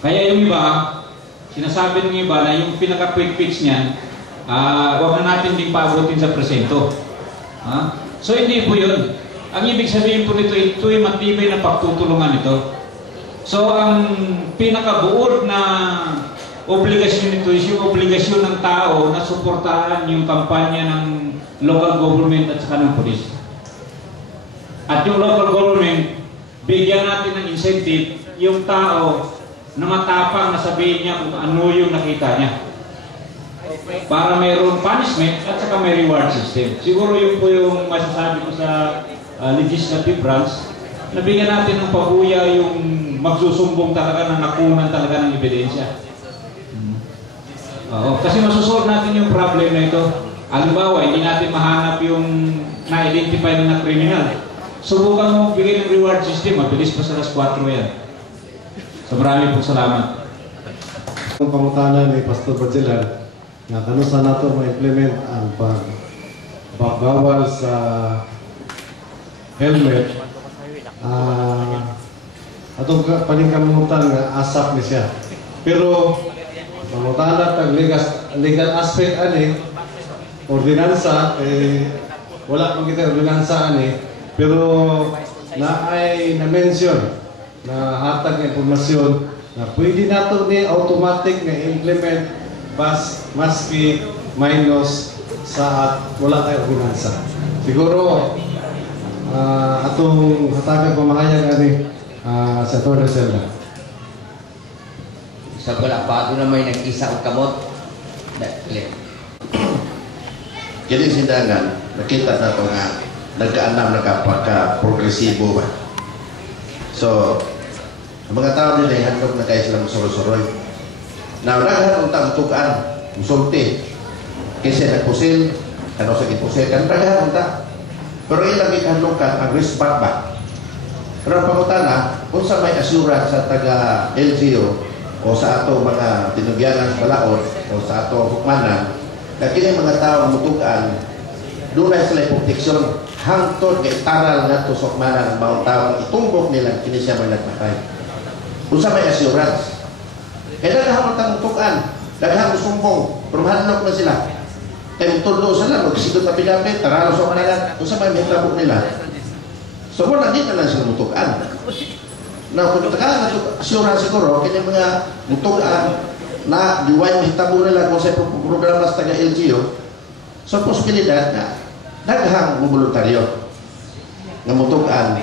Kaya yung iba, sinasabi ng iba na yung pinaka-quick fix niyan, huwag na natin din paabutin sa presento. So hindi po yun. Ang ibig sabihin po nito, ito ay matibay na pagtutulungan ito. So ang pinakabuod na obligasyon nito is yung obligasyon ng tao na suportahan yung kampanya ng local government at saka ng police. At yung local government, bigyan natin ng incentive yung tao na matapang na sabihin niya kung ano yung nakita niya. Para mayroong punishment at saka may reward system. Siguro yun po yung masasabi ko sa legislative branch, na bigyan natin ng pabuya yung magsusumbong talaga na nakunan talaga ng ebidensya. Kasi masusolve natin yung problem na ito. Halimbawa, hindi natin mahanap yung na-identify na criminal. Subukan mo bigyan ng reward system, mabilis pa sa alas 4 yan. So marami po salamat. Ang pangutanan ni Pastor Bachelar na kanusa nato ma-implement ang pagbawal sa helmet atong paningkamutan nga asap ni siya. Pero pangutanan tag legal aspect ani ordinansa wala pang kita ordinansa ani pero naay na-mention na hatag impormasyon na pwede nato ni automatic na implement maski minus sa wala tayo ordinansa. Siguro atong hatagan pamahayag ani sa Torre Selma. Sa wala pa na may nag-isa o kamot. Kini sindangan, nakita na ito nga nagkaanam nagkapagka-progresibo ba. So, ang mga tao nila ay handog na kayo silang suroy-suroy. Na raghan ang tangtukan, musulti. Kasi nagpusil, ano sa ipusil, kan raghan ang tang. Pero ilang ikanong ka, ang respect ba? Pero ang pangutana, kung sa may assurance sa taga-LGO o sa ato mga tinugyanan sa balaod o sa ato hukmanan, na kini mga tao mutugan, doon ay sila proteksyon hangtod kay taral na to sa hukmanan ang mga tao itumbok nila kini siya may nagpatay. Kung sa may assurance. Kaya daghang mutugan, daghang sumbong, pero hanlok na sila. Kaya tulo sila, magsigot na pinapit, taralo sa hukmanan, kung sa may tabok nila. So, wala din na lang sila mutugan. Na kung tagaan na assurance siguro, kanya mga mutugan na diway mahitabo nila kung sa programa sa taga-LGO, so posibilidad na daghang voluntaryo na mutugan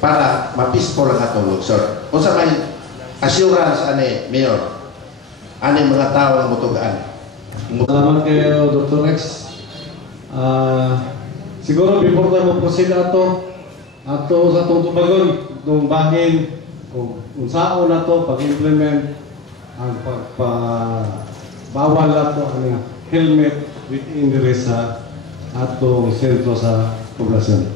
para mapispol ang atong lugsor. Kung sa may assurance, Mayor, mga tao ang mutugan. Salamat kayo, Dr. Rex. Siguro, before tayo mag-proceed ato sa itong tubagon, itong bahin, kung unsaon na ito, pag-implement ang pagpabawal na ito, ang helmet within the sa atong sentro sa poblasyon.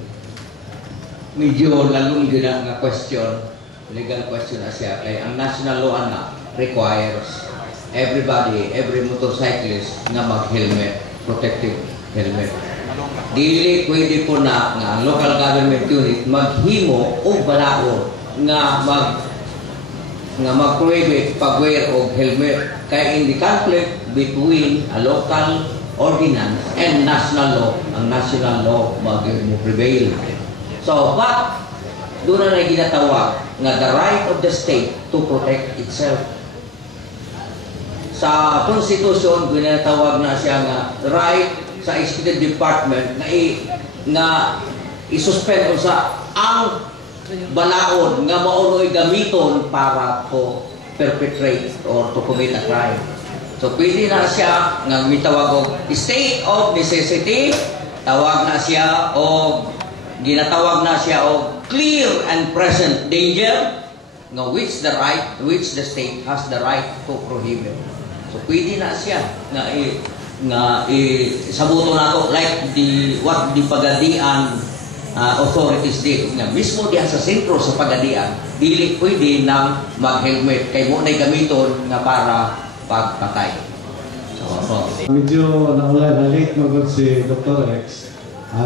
Medyo lalong gina nga question, legal question na siya, kaya ang national law na requires everybody, every motorcyclist nga mag-helmet, protective helmet. Dili pwede po na nga local government unit maghimo o balaod nga mag-prohibit pag-wear og helmet kay in the conflict between a local ordinance and national law, ang national law mag-prevail. So, but doon na ginatawag nga the right of the state to protect itself. Sa Constitution, ginatawag na siya nga right sa Executive Department na i-suspend sa ang balaod nga maunoy gamiton para to perpetrate or to commit a crime. So pwede na siya nga mitawag og state of necessity, tawag na siya o ginatawag na siya og clear and present danger nga which the state has the right to prohibit. So pwede na siya nga sabuto nato like what the Pagadian authorities did nga mismo diha sa sentro sa Pagadian dili pwede nang mag-helmet kay mo nay gamiton nga para pagpatay. So medyo naulan na late magod si Dr. X.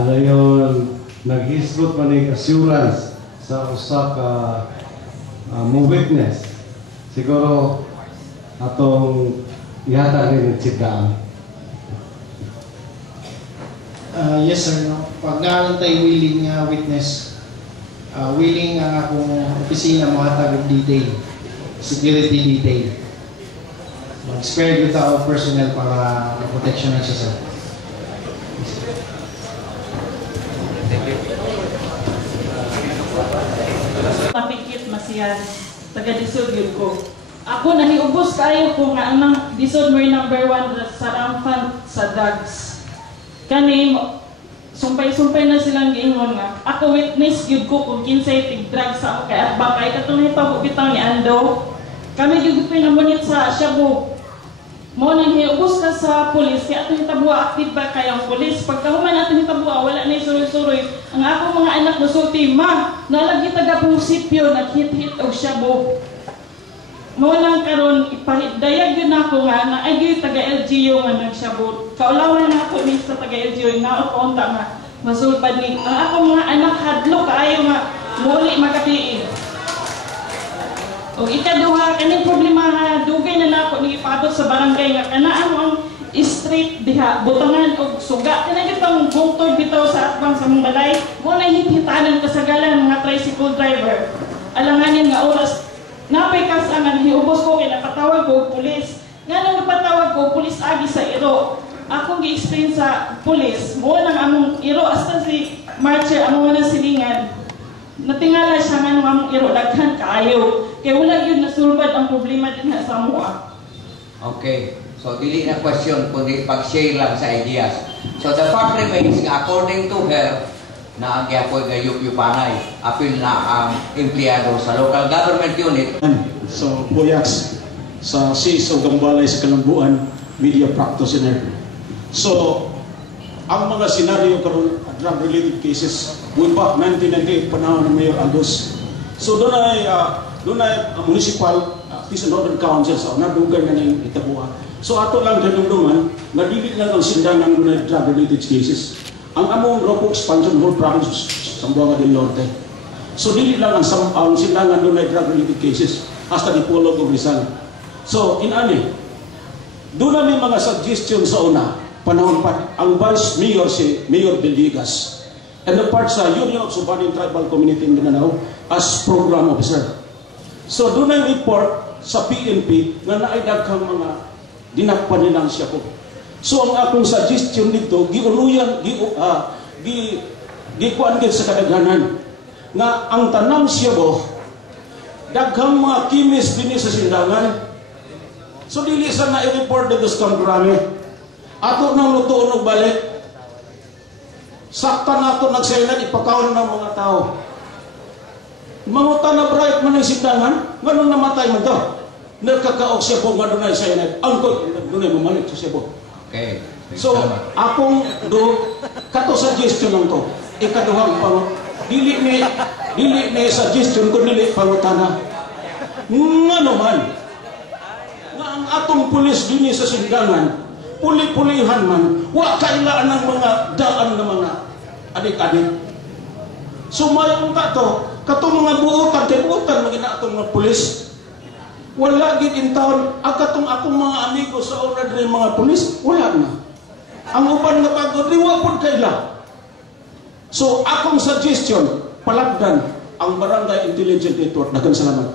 Yon naghisgot man ng assurance sa usa ka witness siguro atong ihatag rin sidaan. Yes sir, no? Pag naantay willing witness, willing ang akong opisina mahatag og detail, security detail. Mag-spare yung tao personnel para protection na siya sir. Mapikit masiyan, taga-disod yun ko. Ako nahiubos kayo ko nga ang disod mo number 1 sa rampant sa drugs. Kani, sumpay-sumpay na silang giingon nga. Ako witness yun ko kung kinsay tig-drugs sa ako kay at bakay katong hitabo-bitaw ni Ando. Kami yun pinamunit sa Shabu. Mo nang hiubos ka sa pulis, kaya atong hitabua, active ba kayang pulis? Pagkahuman atong hitabua, wala na suroy-suroy. Ang akong mga anak nasulti, ma, nalagi taga-prinsipyo, naghit-hit og Shabu. Mo nang karon ipahidayag yun ako nga na ay gyud taga-LGU nga nagsabot. Kaulawan na ako ni sa taga-LGU na unta nga masulpad ni ang akong mga anak hadlo kaayo nga muli makapiin. O ikaduha kaning problema nga dugay na nako ni ipaabot sa barangay nga kanaan mo ang street diha butangan og suga kanang gitong bungtod bitaw sa atbang sa mong balay mo na hit-hitanan kasagalan mga tricycle driver. Alanganin nga oras napay kasangan hiubos ko kay napatawag ko pulis. Nga nang napatawag ko pulis agi sa Iro. Akong gi-explain sa pulis, mo nang among Iro hasta si Marcher among na silingan. Natingala siya nga nung among Iro daghan kaayo. Kay wala gyud nasulbad ang problema din sa amoa. Okay. So dili na question kundi pag-share lang sa ideas. So the fact remains nga according to her na ang giapoy gayup-yupanay apil na ang empleyado sa local government unit. So, Boyax, sa SIS o Gambalay sa Kalambuan, media practitioner. So, ang mga senaryo karon drug-related cases, way back 1998, panahon ng Mayor Aldous. So, doon ay municipal, peace and order council sa nadugan na ng itabuha. So, ato lang ganun nga dili lang ang sindangan doon ay drug-related cases. Ang among Ropo Expansion Whole Province, Zamboanga del Norte. So, dili lang ang sindangan doon ay drug-related cases hasta di Polo o Rizal. So, inani, doon na may mga suggestion sa una, panahon pa, ang Vice Mayor si Mayor Belligas, and the part sa Union of Subaning Tribal Community in Mindanao as Program Officer. So, doon ang report sa PNP na naidaghang mga dinakpan nilang siya po. So, ang akong suggestion dito, giuluyan, gikuan sa kadaghanan, nga ang tanang siya po, daghang mga kimis din sa sindangan. So, dili sa na i-report dito sa kamprami. Ato nang lutuon og balik. Sakta na ato nagsaynad, ipakaon ng mga tao. Manguta na bright man ang sindangan, ganun namatay man to. Nagkakaok siya po nga doon ay saynad. Angkot, doon ay bumalik sa siya po. Okay. So, akong kato suggestion lang to. Ikaduhang pang dili ni suggestion ko dili pangutana. Nga naman, nga ang atong pulis din sa sindangan, puli-pulihan man, wa kailaan ng mga daan ng mga adik-adik. So, mayroon katong mga buutan, magina atong mga pulis. Wala gid in town, akong mga amigo sa una din mga pulis, wala na. Ang uban nga pagod, liwa po kaila. So, akong suggestion, palagdan ang Barangay Intelligence Network. Daghang salamat.